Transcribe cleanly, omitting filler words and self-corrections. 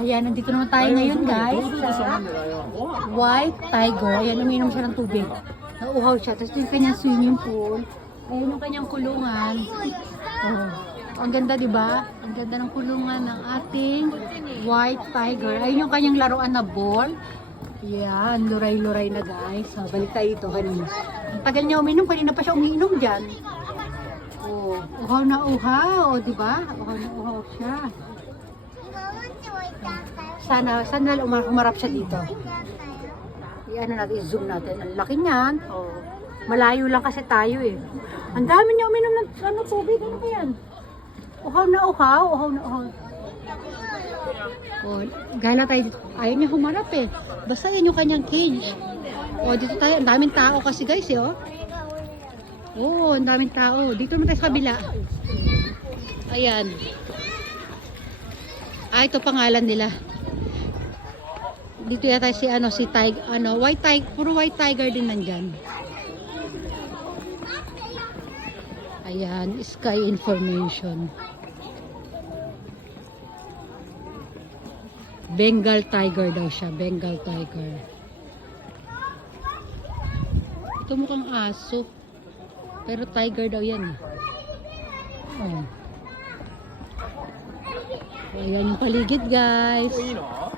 ayan, nandito naman tayo ngayon guys sa White Tiger. Ayan, uminom siya ng tubig. Nauuhaw siya. Tapos yung kanyang swimming pool. Ayan yung kanyang kulungan. Oh, ang ganda, di ba? Ang ganda ng kulungan ng ating White Tiger. Ayun yung kanyang laruan na ball. Yan, luray-luray na guys. So, balik tayo dito kanina. Ang tagal niya uminom. Kanina pa siya umiinom dyan. Oh, uhaw na uhaw. O, di ba? Uhaw na uhaw siya. Sana umarap siya dito. I-ano natin, i-zoom natin. Ang laki niyan. Oh, malayo lang kasi tayo eh. Ang dami niya uminom ng tubig. Ano ba yan? Uhaw na uhaw. Uhaw na uhaw. Oh, gala tayo dito. Ayaw niya humarap eh. Basta yun yung kanyang cage. Oh, dito tayo. Ang daming tao kasi guys eh, oh. Oh, ang daming tao. Dito naman tayo sa kabila. Ayan. Ah, ito pangalan nila. Dito yata si Tiger, White Tiger, puro White Tiger din nandyan. Ayan, sky information. Bengal Tiger daw siya, Bengal Tiger. Ito mukhang aso. Pero tiger daw yan eh. Oh. Ayan yung paligid guys. Oh.